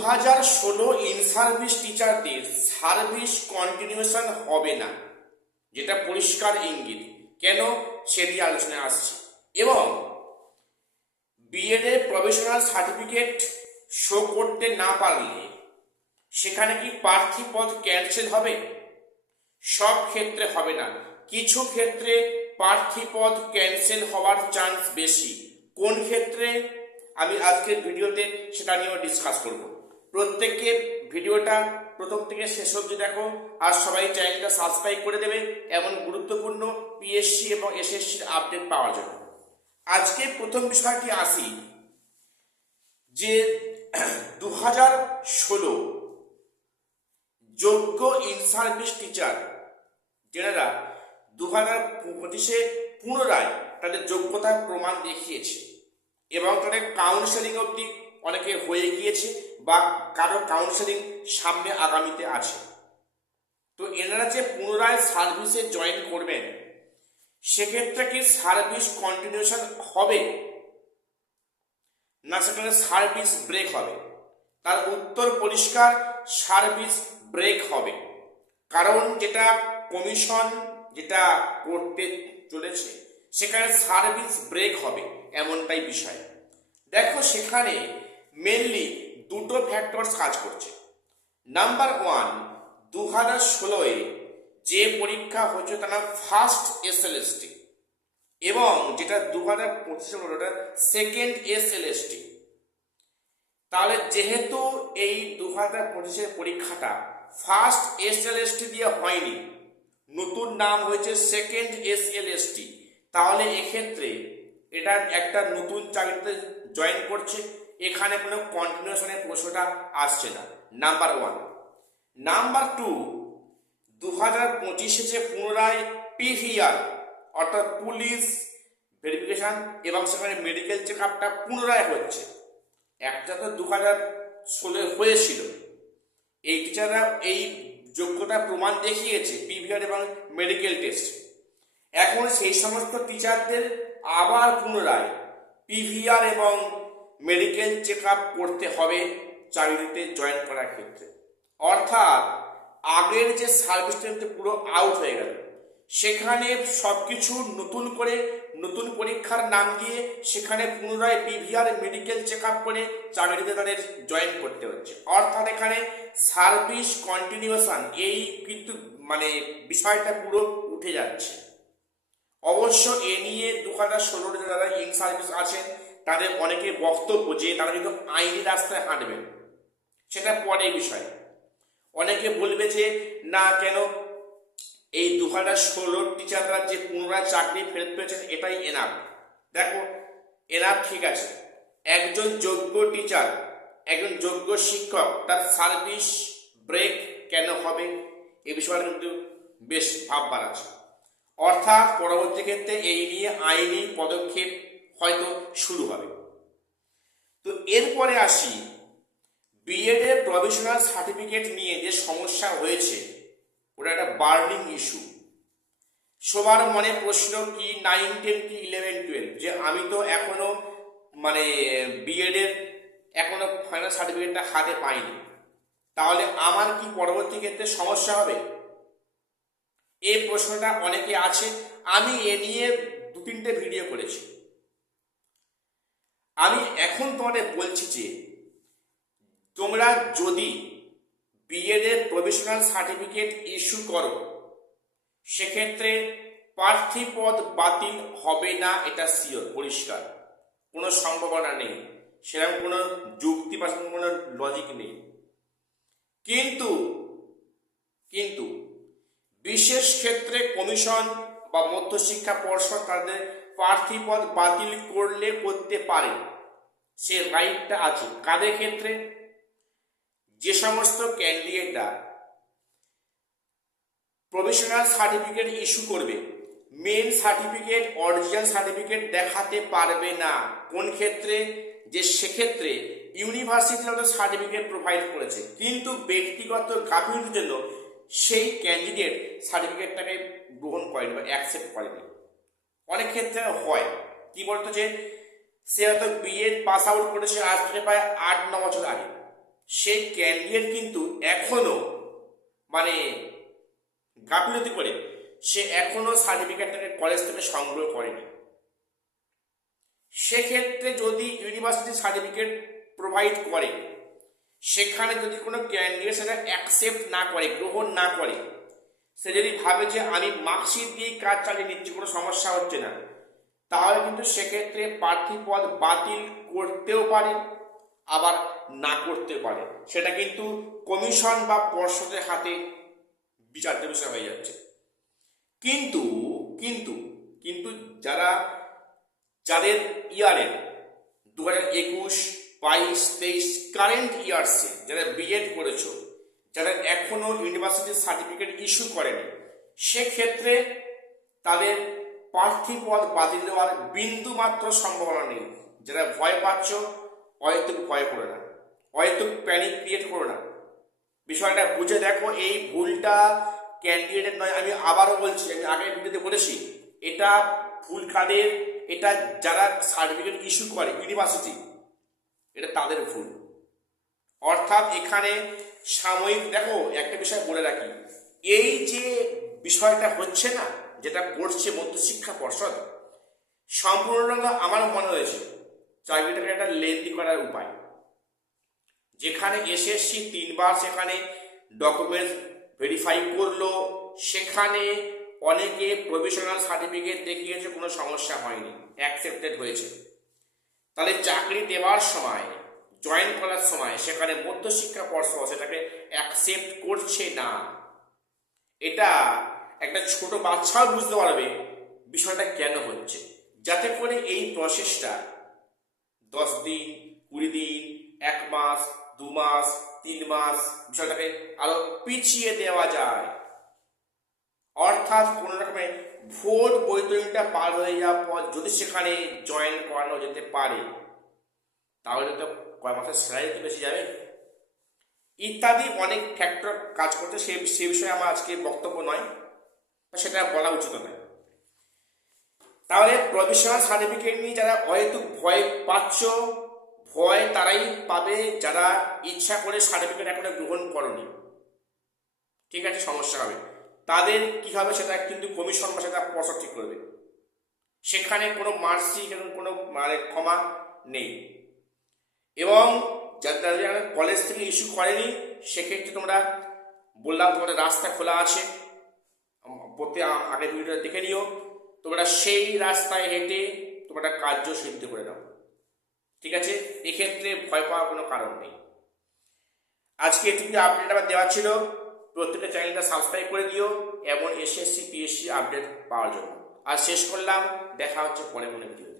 2016 in service টিচারদের service continuation হবে না, যেটা পরিষ্কার ইঙ্গিত। কেন সেটি আলোচনায় আসছে। এবং বিএড এর প্রফেশনাল সার্টিফিকেট শো করতে না পারলে সেখানে কি প্রার্থী পদ ক্যান্সেল হবে? সব ক্ষেত্রে হবে না, কিছু ক্ষেত্রে প্রার্থী পদ ক্যান্সেল হওয়ার চান্স বেশি। কোন ক্ষেত্রে আমি আজকের ভিডিওতে সেটা নিয়েও ডিসকাস করব। প্রত্যেককে ভিডিওটা প্রথম থেকে শেষ অবধি দেখো, আর সবাই চ্যানেলটা সাবস্ক্রাইব করে দেবে এমন গুরুত্বপূর্ণ পিএসসি এবং এসএসসির আপডেট পাওয়ার জন্য। আজকে প্রথম বিষয়টি আসি যে 2016 যোগ্য ইন সার্ভিস টিচার যারা 2025-এ পুনরায় তাদের যোগ্যতার প্রমাণ দেখিয়েছে এবং তাদের কাউন্সেলিং অবধি অনেকে হয়ে গিয়েছে বা কারো কাউন্সেলিং সামনে আগামীতে আছে, তো এনারা যে পুনরায় সার্ভিসে জয়েন করবেন সেক্ষেত্রে কি সার্ভিস কন্টিনিউশন হবে না সেখানে সার্ভিস ব্রেক হবে? তার উত্তর পরিষ্কার, সার্ভিস ব্রেক হবে। কারণ যেটা কমিশন যেটা করতে চলেছে সেখানে সার্ভিস ব্রেক হবে এমনটাই বিষয়। দেখো সেখানে মেনলি দুটো ফ্যাক্টরস কাজ করছে। নাম্বার ওয়ান, 2016-এ যে পরীক্ষা হচ্ছে তার নাম ফার্স্ট এসএলএসটি এবং যেটা 2025-এ হলো ওটা সেকেন্ড এসএলএসটি। তাহলে যেহেতু এই 2025-এর পরীক্ষাটা ফার্স্ট এসএলএসটি দিয়ে হয়নি, নতুন নাম হয়েছে সেকেন্ড এসএলএসটি, তাহলে এক্ষেত্রে এটা একটা নতুন চাকরিতে জয়েন করছে, এখানে কোনো কন্টিনিউশনের প্রশ্নটা আসছে না, নাম্বার ওয়ান। নাম্বার টু, 2025-এ যে পুনরায় পিভিআর অর্থাৎ পুলিশ ভেরিফিকেশন এবং সেখানে মেডিকেল চেক আপটা পুনরায় হচ্ছে। একটা তো 2016 হয়েছিল, এই টিচাররা এই যোগ্যতা প্রমাণ দেখিয়েছে পিভিআর এবং মেডিকেল টেস্ট। এখন সেই সমস্ত টিচারদের আবার পুনরায় পিভিআর এবং মেডিকেল চেক আপ করতে হবে চাকরিতে জয়েন করার ক্ষেত্রে। অর্থাৎ আগের যে সার্ভিসটা পুরো আউট হয়ে গেল, সেখানে সবকিছু নতুন করে নতুন পরীক্ষার নাম দিয়ে সেখানে পুনরায় পিভিআর মেডিকেল চেক আপ করে চাকরিতে তাদের জয়েন করতে হচ্ছে। অর্থাৎ এখানে সার্ভিস কন্টিনিউশন এই কিন্তু বিষয়টা পুরো উঠে যাচ্ছে। অবশ্য এ নিয়ে 2016 যারা ইন সার্ভিস আছেন তাদের অনেকের বক্তব্য যে তারা কিন্তু আইনি রাস্তায় হাঁটবেন, সেটা পরে বিষয়। অনেকে বলবে যে না, কেন এই 2016 টিচাররা যে পুনরায় চাকরি ফেরত পেয়েছেন এটাই এনাফ। দেখো এনাফ ঠিক আছে, একজন যোগ্য টিচার একজন যোগ্য শিক্ষক তার সার্ভিস ব্রেক কেন হবে এ বিষয়টা কিন্তু বেশ ভাববার আছে। অর্থাৎ পরবর্তী ক্ষেত্রে এই নিয়ে আইনি পদক্ষেপ হয়তো শুরু হবে। তো এরপরে আসি বিএড এর প্রভিশনাল সার্টিফিকেট নিয়ে যে সমস্যা হয়েছে, ওটা একটা বার্নিং ইস্যু। সবার মনে প্রশ্ন কি 9, 10 কি 11, 12 যে আমি তো এখনো বিএড এর এখনো ফাইনাল সার্টিফিকেটটা হাতে পাইনি, তাহলে আমার কি পরবর্তী ক্ষেত্রে সমস্যা হবে? এই প্রশ্নটা অনেকে আছে। আমি এ নিয়ে 2-3টে ভিডিও করেছি। আমি এখন তোমাদের বলছি যে তোমরা যদি বিএড এর প্রভিশনাল সার্টিফিকেট ইস্যু করো সেক্ষেত্রে প্রার্থী পদ বাতিল হবে না, এটা শিওর, পরিষ্কার, কোনো সম্ভাবনা নেই, সেরকম কোনো যুক্তি বা কোনো লজিক নেই। কিন্তু কিন্তু বিশেষ ক্ষেত্রে কমিশন বা মধ্যশিক্ষা পর্ষদ তাদের প্রার্থী পদ বাতিল করলে করতে পারে, সে রাইটটা আছে। কাদের ক্ষেত্রে? যে সমস্ত ক্যান্ডিডেটরা প্রভিশনাল সার্টিফিকেট ইস্যু করবে, মেন সার্টিফিকেট অরিজিনাল সার্টিফিকেট দেখাতে পারবে না। কোন ক্ষেত্রে? যে সেক্ষেত্রে ইউনিভার্সিটি তাদের সার্টিফিকেট প্রোভাইড করেছে কিন্তু ব্যক্তিগত গাফিলতির জন্য সেই ক্যান্ডিডেট সার্টিফিকেটটাকে গ্রহণ করেনি বা অ্যাকসেপ্ট করেনি। অনেক ক্ষেত্রে হয় কি বলতো, যে সে হয়তো বিএড পাস আউট করেছে আজ থেকে প্রায় 8-9 বছর আগে, সেই ক্যান্ডিডেট কিন্তু এখনো মানে গাফিলতি করে সে এখনো সার্টিফিকেটটাকে কলেজ থেকে সংগ্রহ করেনি। সেক্ষেত্রে যদি ইউনিভার্সিটি সার্টিফিকেট প্রোভাইড করে, সেখানে যদি কোনো ক্যান্ডিডেট সেটা অ্যাকসেপ্ট না করে, গ্রহণ না করে, সে যদি ভাবে যে আমি মার্কশিট দিয়েই কাজ চালিয়ে নিচ্ছি, কোনো সমস্যা হচ্ছে না, তাহলে কিন্তু সেক্ষেত্রে প্রার্থী পদ বাতিল করতেও পারে, আবার না করতেও পারে। সেটা কিন্তু কমিশন বা পর্ষদের হাতে বিচার্য বিষয় হয়ে যাচ্ছে। কিন্তু কিন্তু কিন্তু যাদের ইয়ারে 2021, 22, 23 কারেন্ট ইয়ার্সে যারা বিএড করেছো, যারা এখনো ইউনিভার্সিটির সার্টিফিকেট ইস্যু করেনি, সেক্ষেত্রে তাদের প্রার্থী পদ বাতিল দেওয়ার বিন্দু মাত্র সম্ভাবনা নেই। যারা ভয় পাচ্ছ, হয়তো ভয় করো না, হয়তো প্যানিক ক্রিয়েট করো না, বিষয়টা বুঝে দেখো। এই ভুলটা ক্যান্ডিডেট নয়, আমি আবারও বলছি, আমি আগের ভিডিওতে বলেছি, এটা ভুল কাদের, এটা যারা সার্টিফিকেট ইস্যু করে ইউনিভার্সিটি, এটা তাদের ভুল। অর্থাৎ এখানে সাময়িক, দেখো একটা বিষয় বলে রাখি, এই যে বিষয়টা হচ্ছে না, যেটা করছে মধ্যশিক্ষা পর্ষদ, সম্পূর্ণ আমার মনে হয়েছে চাকরিটাকে একটা লেন্দি করার উপায়। যেখানে এসএসসি 3 বার সেখানে ডকুমেন্টস ভেরিফাই করলো, সেখানে অনেকে প্রভিশনাল সার্টিফিকেট দেখিয়েছে, কোনো সমস্যা হয়নি, অ্যাকসেপ্টেড হয়েছে। তাহলে চাকরি দেওয়ার সময়, জয়েন করার সময় সেখানে মধ্যশিক্ষা পর্ষদ সেটাকে অ্যাকসেপ্ট করছে না। এটা একটা ছোট বাচ্চাও বুঝতে পারবে বিষয়টা কেন হচ্ছে, যাতে করে এই প্রসেসটা 10 দিন, 20 দিন, 1 মাস, 2 মাস, 3 মাস বিষয়টাকে আরো পিছিয়ে দেওয়া যায়। অর্থাৎ কোন রকমের ভোট বৈতরণীটা পার হয়ে যাওয়ার পর যদি সেখানে জয়েন করানো যেতে পারে, তাহলে তো কয় মাসের স্যালারি তো বেশি যাবে, ইত্যাদি অনেক ফ্যাক্টর কাজ করছে। সে বিষয়ে আমার আজকে বক্তব্য নয়, সেটা বলা উচিত নয়। তাহলে প্রভিশনাল সার্টিফিকেট নিয়ে যারা হয়তো ভয় পাচ্ছ, ভয় তারাই পাবে যারা ইচ্ছা করে সার্টিফিকেট এখনো গ্রহণ করনি, ঠিক আছে, সমস্যা হবে। তাদের কি হবে সেটা কিন্তু কমিশন বা সেটা পর্ষদ ঠিক করবে, সেখানে কোনো মার্সি, কোনো মানে ক্ষমা নেই। এবং যারা কলেজ থেকে ইস্যু করেনি, সেক্ষেত্রে তোমরা বললাম তোমাদের রাস্তা খোলা আছে, প্রত্যেক আগের ভিডিওটা দেখে নিও, তোমরা সেই রাস্তায় হেঁটে তোমরা কার্য সিদ্ধ করে নাও, ঠিক আছে। এক্ষেত্রে ভয় পাওয়ার কোনো কারণ নেই। আজকে এটুকু আপডেট আবার দেওয়া ছিল, প্রত্যেকটা চ্যানেলটা সাবস্ক্রাইব করে দিও এমন এসএসসি পিএসসি আপডেট পাওয়ার জন্য। আর শেষ করলাম, দেখা হচ্ছে পরে কোনো ভিডিও।